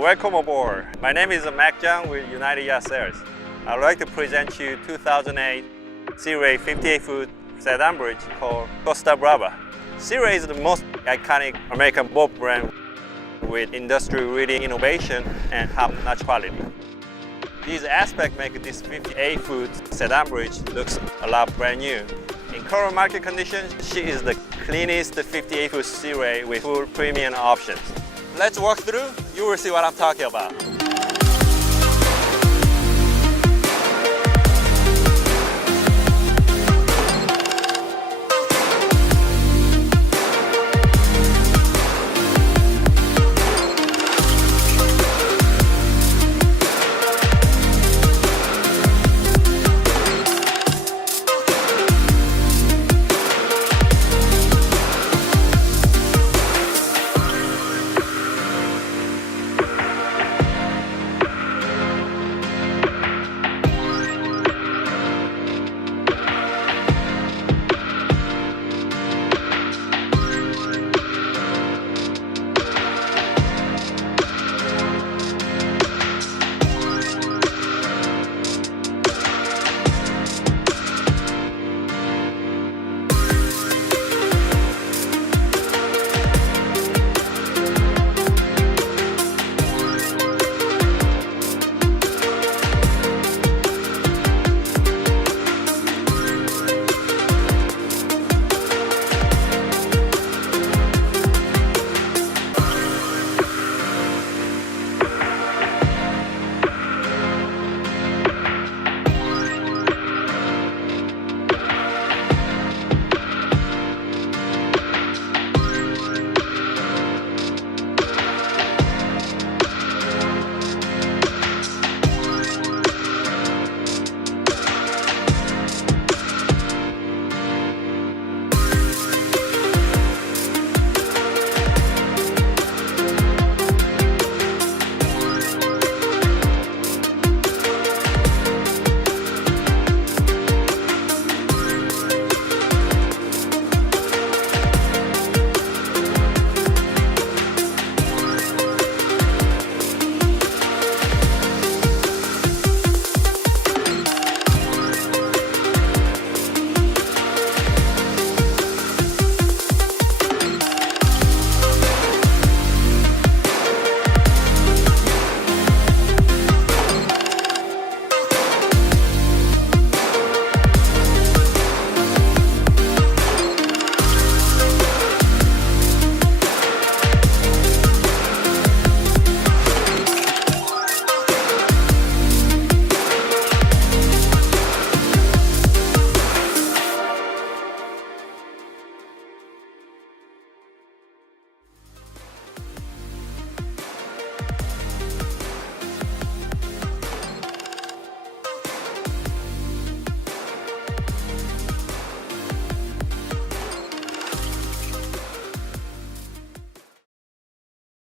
Welcome aboard. My name is Mac Zhang with United Yacht Sales. I'd like to present you 2008 Series 58-foot Sedan Bridge called Costa-Brava. Series is the most iconic American boat brand with industry-leading innovation and top-notch quality. These aspects make this 58-foot Sedan Bridge looks a lot brand new. In current market conditions, she is the cleanest 58-foot Series with full premium options. Let's walk through, you will see what I'm talking about.